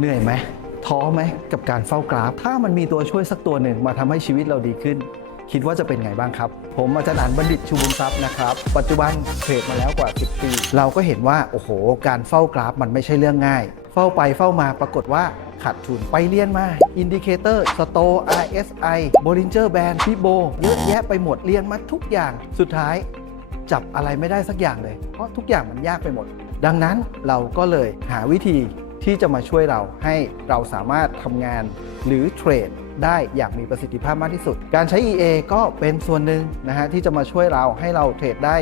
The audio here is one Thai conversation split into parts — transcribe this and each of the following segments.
เหนื่อยไหมท้อไหมกับการเฝ้ากราฟ ถ้ามันมีตัวช่วยสักตัวหนึ่งมาทำให้ชีวิตเราดีขึ้น คิดว่าจะเป็นไงบ้างครับ ผมอาจารย์อันบัณฑิตชูบุญทรัพย์นะครับ ปัจจุบันเทรดมาแล้วกว่า 10 ปี เราก็เห็นว่า โอ้โห การเฝ้ากราฟมันไม่ใช่เรื่องง่าย เฝ้าไปเฝ้ามาปรากฏว่าขาดทุนไปเรียนมาอินดิเคเตอร์สโต RSI Bollinger Band ฟิโบเยอะแยะไปหมดเรียนมาทุกอย่างสุดท้ายจับอะไรไม่ได้สักอย่างเลย เพราะทุกอย่างมันยากไปหมด ดังนั้นเราก็เลยหาวิธี ที่จะมาช่วยเราให้เราสามารถทำงานหรือเทรดได้อย่างมีประสิทธิภาพมากที่สุด การใช้ EA ก็เป็นส่วนหนึ่งนะฮะที่จะมาช่วยเราให้เราเทรดได้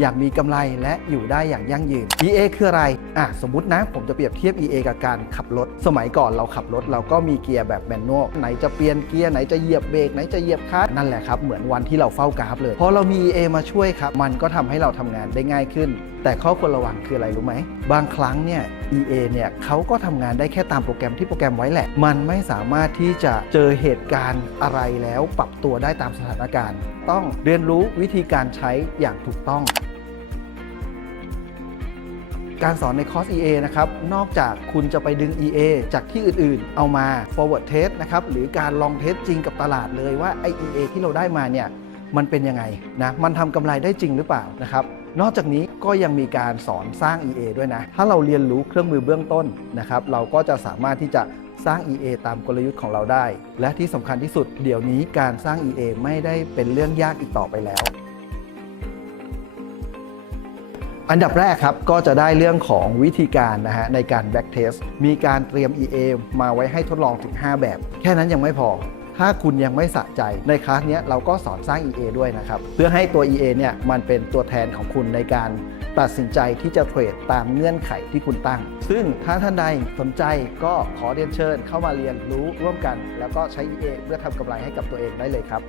อยางมีกำไรและอยู่ได้อย่างยั่งยืน EA คืออะไรอะสมมตินะ ผมจะเปรียบเทียบ EA กับการขับรถ สมัยก่อนเราขับรถ เราก็มีเกียร์แบบแมนนวลไหนจะเปลี่ยนเกียร์ไหนจะเหยียบเบรกไหนจะเหยียบคลัตช์นั่นแหละครับ เหมือนวันที่เราเฝ้ากราฟเลยพอเรามี EA มาช่วยครับมันก็ทำให้เราทำงานได้ง่ายขึ้น แต่ข้อควรระวังคืออะไรรู้ไหมบางครั้งเนี่ย EA เนี่ยเขาก็ทำงานได้แค่ตามโปรแกรมที่โปรแกรมไว้แหละ มันไม่สามารถที่จะเจอเหตุการณ์อะไรแล้วปรับตัวได้ตามสถานการณ์ ต้องเรียนรู้วิธีการใช้อย่างถูกต้อง การสอนในคอร์ส EA นะครับ นอกจากคุณจะไปดึง EA จากที่อื่นๆ เอามา forward test นะครับ หรือการลองเทสจริงกับตลาดเลยว่าไอ EA ที่เราได้มาเนี่ย มันเป็นยังไงนะ มันทำกำไรได้จริงหรือเปล่านะครับ นอกจากนี้ก็ยังมีการสอนสร้าง EA ด้วยนะ ถ้าเราเรียนรู้เครื่องมือเบื้องต้นนะครับ เราก็จะสามารถที่จะสร้าง EA ตามกลยุทธ์ของเราได้ และที่สำคัญที่สุดเดี๋ยวนี้การสร้าง EA ไม่ได้เป็นเรื่องยากอีกต่อไปแล้ว อันดับแรกครับก็จะได้เรื่องของวิธีการนะฮะในการ back test มีการเตรียม EA มาไว้ให้ทดลองถึง 5 แบบ แค่นั้นยังไม่พอ ถ้าคุณยังไม่สะใจในคลาสนี้เราก็สอนสร้าง EA ด้วยนะครับ เพื่อให้ตัว EA เนี่ยมันเป็นตัวแทนของคุณในการตัดสินใจที่จะเทรดตามเงื่อนไขที่คุณตั้ง ซึ่งถ้าท่านใดสนใจก็ขอเรียนเชิญเข้ามาเรียนรู้ร่วมกัน แล้วก็ใช้ EA เพื่อทำกำไรให้กับตัวเองได้เลยครับ